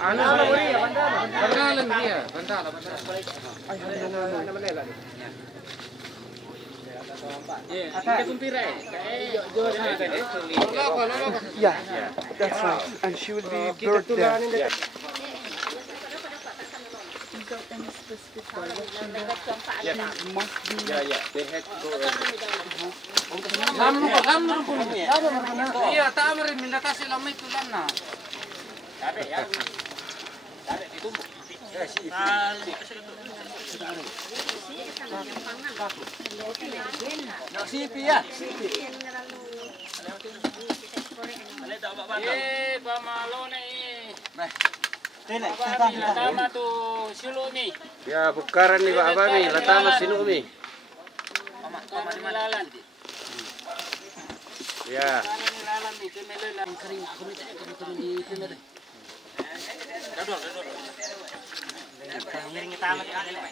Ano ba uri? Bandalan dia. Bandala. Ay, naman. Yeah, that's right. And she will be buried there. Must be. They had to go. Iya, tama rin minata sila may tulan na. Sipi ya. Pamalo na latama tu silumi. Ya, bukaran ni Pak Abami, latama silumi. Nilalan. Ya. Nilalan ni kemelan kering kering.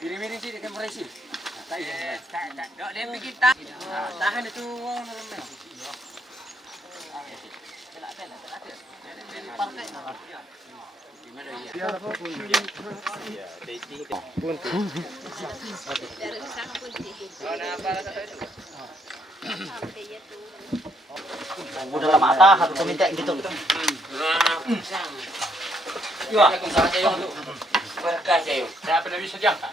Miring sih dia meresi. Tak dia bikin tahan itu udah lama mata harus minta gitu. Iya, saya berkah saya. Saya pernah bisa jangka.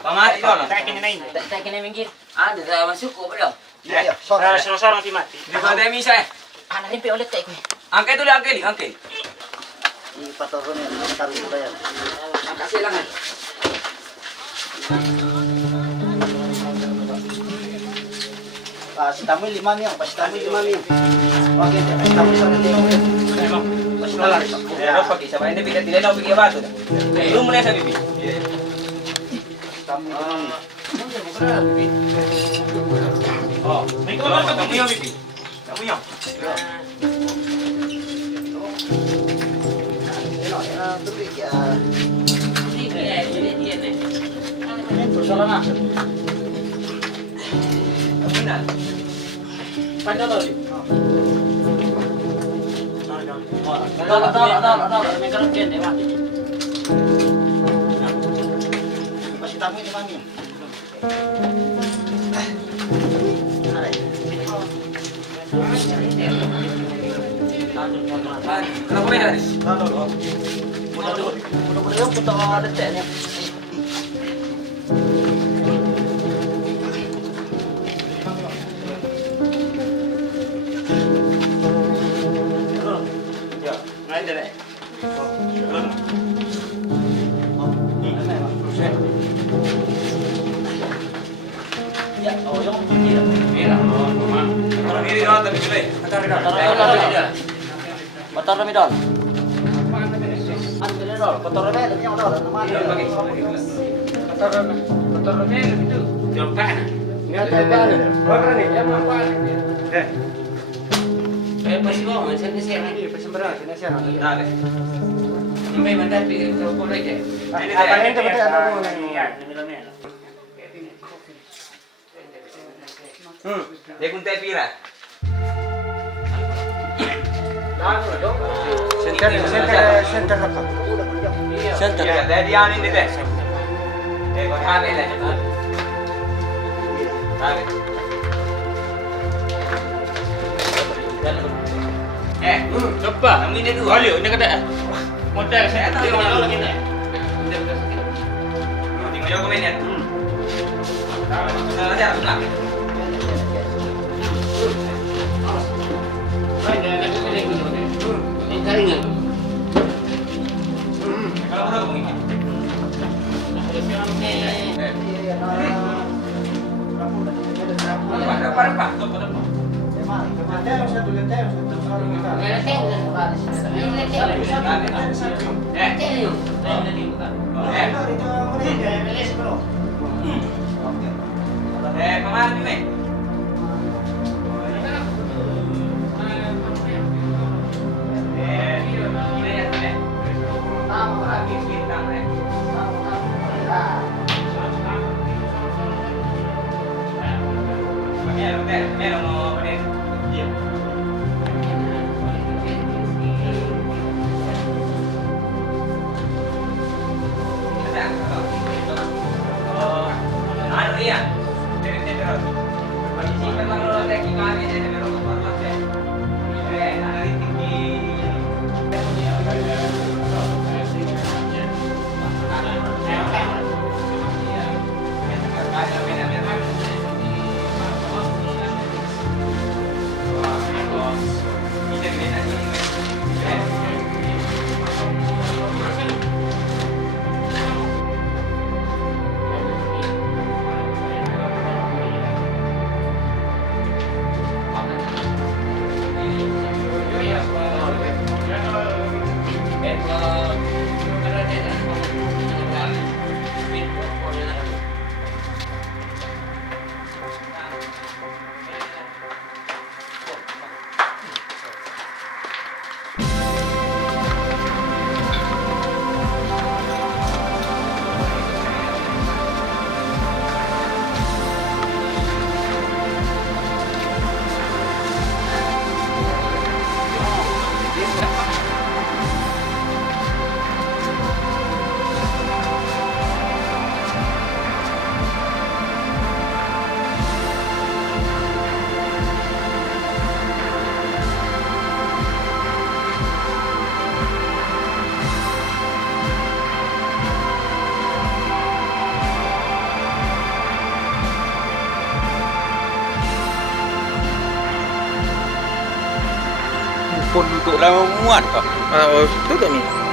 Pamati ko lang. Tak kena minggir. Ada dah masuk ko belum? Ya, Sorong mati. Di mana misa? anak limpi ulit tayo ko. Angkat dulu angkat. Ipatoro niya, taruh ko yan. Kasih lang. Si tamu 5 niya, pas tamu 5 niya. Okay, pas tamu sa niya. Pas tamu. Terus pakai siapa ini bikin tidak tahu bikin apa tuh? Belum mulai saya bikin. Tamu 5 niya. Oh, may kamu ka kamu yang bikin. Kamu yang. Tubig ya. Persoalan apa? Benar. Panjang tadi. Masih tamu 5 niya. Kenapa beda nih? Mudah-mudahan yung puto detek niya. Motor na midol. Ano din dol? Motor na midol, yung dol. Motor na itu. Jokan. Enggak tahu. Orang nih, yang apa? Pasti kok, saya lagi persembahan, saya Dale. Ini mandat bikin telepon aja. Apa ini betul ano mo Dia kunti pira. Center apa? Center. Ya, dari yang ini deh. Kau hamil lah. Coba. Ini dulu. Boleh, ini kata. Modal saya tahu yang lagi ni. Tengok jauh komen ya. Aja, nak. Jaringan. Kalau udah begini. Kemana nih? pun duduk dalam muat kah? Oh, tu tak ni.